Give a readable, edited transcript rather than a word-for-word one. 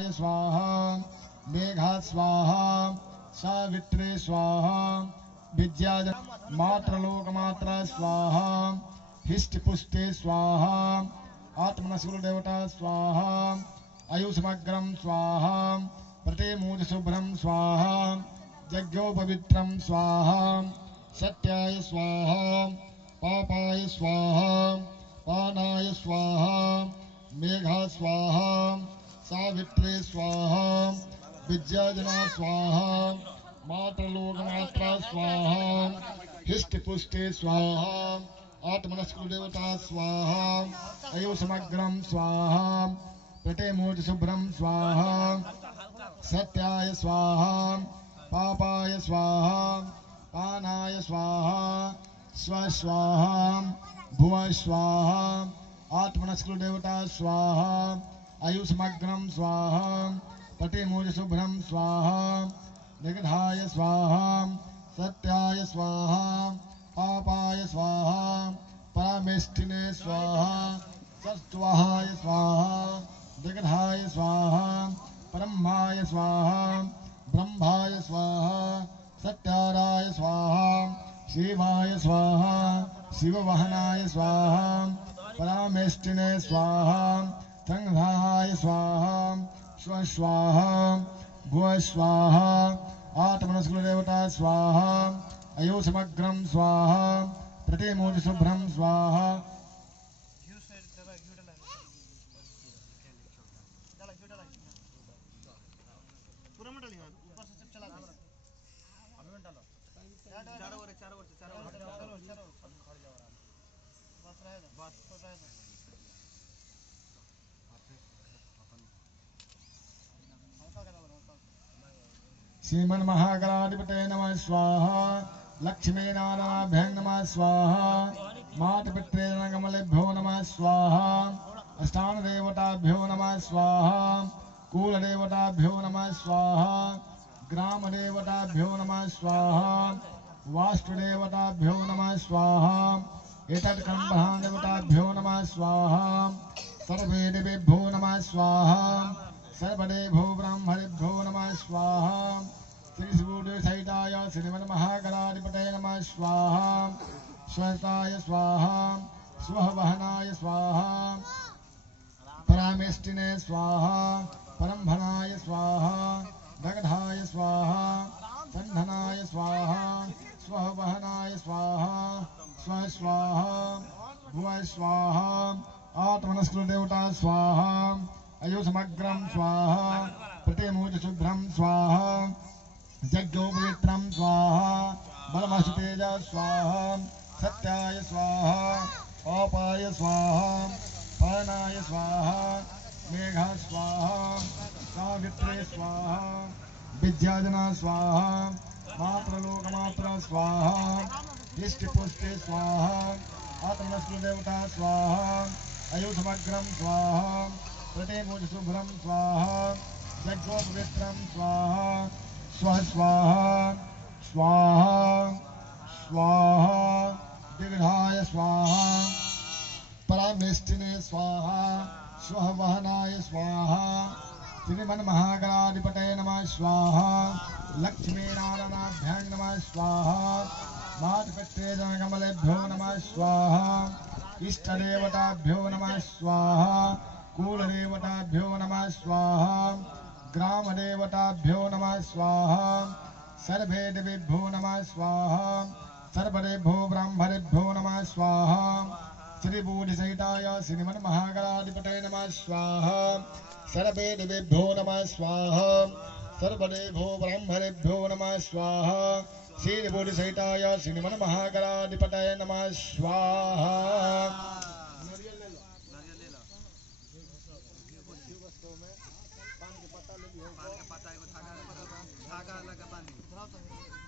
रामाय स्वाहा मेघा स्वाहा सावित्री स्वाहा विद्या मात्रलोकमात्रा स्वाहा हिष्टिपुष्टि स्वाहा आत्मनस्कुलदेवता स्वाहा आयुष्मग्रं स्वाहा प्रतिमूर्तिशुभ्रं स्वाहा यज्ञोपवित्रं स्वाहा सत्याय स्वाहा पापाय स्वाहा पानाय स्वाहा मेघा स्वाहा सावित्री स्वाहा विद्याजना स्वाहा मात्रलोकमात्रा स्वाहा हिष्टिपुष्टि स्वाहा आत्मनस्कुलदेवता स्वाहा आयुष्मग्रं स्वाहा प्रतिमूर्तिशुभ्रं स्वाहा सत्याय स्वाहा पापाय स्वाहा पानाय स्वाहा स्वस्वाहा भुव स्वाहा आत्मनस्कुलदेवता स्वाहा आयुष्मग्रं स्वाहा प्रतिमूर्तिशुभ्रं स्वाहा निगधाय स्वाहा सत्याय स्वाहा पापाय स्वाहा परमेष्ठिने स्वाहा सत्वाहाय स्वाहा दिग्धाय स्वाहा ब्रह्माय स्वाहा ब्रह्माय स्वाहा सत्याराय स्वाहा शिवाय स्वाहा शिववाहनाय स्वाहा परमेष्ठिने स्वाहा संघाय स्वाहा स्वस्वाहा भुव स्वाहा आत्मनस्कुलदेवता स्वाहा आयुष्मग्रं स्वाहा प्रतिमूर्तिशुभ्रं स्वाहा श्रीमन् महागणाधिपतये नमः स्वाहा लक्ष्मी नारायणाभ्यां नमः स्वाहा मातपितृगणकमलेभ्यो नमः स्वाहा अष्टांगदेवताभ्यो नमः स्वाहा कुलदेवताभ्यो नमः स्वाहा ग्रामदेवताभ्यो नमः स्वाहा वास्तुदेवताभ्यो नमः स्वाहा एतत्कर्मदेवताभ्यो नमः स्वाहा सर्वेदेवेभ्यो नमः स्वाहा सर्वदेवो ब्राह्मणेभ्यो नमः स्वाहा श्रीसूर्यसहिताय श्रीमन्महागणाधिपतये नमः स्वाहा स्वस्ताय स्वाहा स्ववहनाय स्वाहा परामेष्टिने स्वाहा परम्भनाय स्वाहा दग्धाय स्वाहा संधनाय स्वाहा स्ववहनाय स्वाहा स्वस्वाहा भुव स्वाहा आत्मनस्कुलदेवता स्वाहा आयुष्मग्रं स्वाहा प्रतिमूर्तिशुभ्रं स्वाहा यज्ञोपवित्रं स्वाहा बलमस्तुतेज स्वाहा सत्याय स्वाहा पापाय स्वाहा पानाय स्वाहा मेघा स्वाहा सावित्री स्वाहा विद्याजना स्वाहा मात्रलोकमात्रा स्वाहा हिष्टिपुष्टि स्वाहा आत्मनस्कुलदेवता स्वाहा आयुष्मग्रं स्वाहा प्रतिमूर्तिशुभ्रं स्वाहा यज्ञोपवित्रं स्वाहा स्वस्वाहा स्वाहा स्वाहा दिग्धाय स्वाहा परमेष्ठिने स्वाहा स्ववहनाय स्वाहा श्रीमन्महागणाधिपतये नमः स्वाहा लक्ष्मीनारायणाभ्यां नमः स्वाहा मातपितृगणकमलेभ्यो नमः स्वाहा इष्टदेवताभ्यो नमः स्वाहा कुलदेवताभ्यो नमः स्वाहा ग्रामदेवताभ्यो नमः स्वाहा सर्वेदेवेभ्यो नमः स्वाहा सर्वदेवो ब्राह्मणेभ्यो नमः स्वाहा श्रीबूढिसहिताय श्रीमन्महागणाधिपतये नमः स्वाहा सर्वेदेवेभ्यो नमः स्वाहा सर्वदेवो ब्राह्मणेभ्यो नमः स्वाहा श्रीबूढिसहिताय श्रीमन्महागणाधिपतये नमः स्वाहा धागा लगा पानी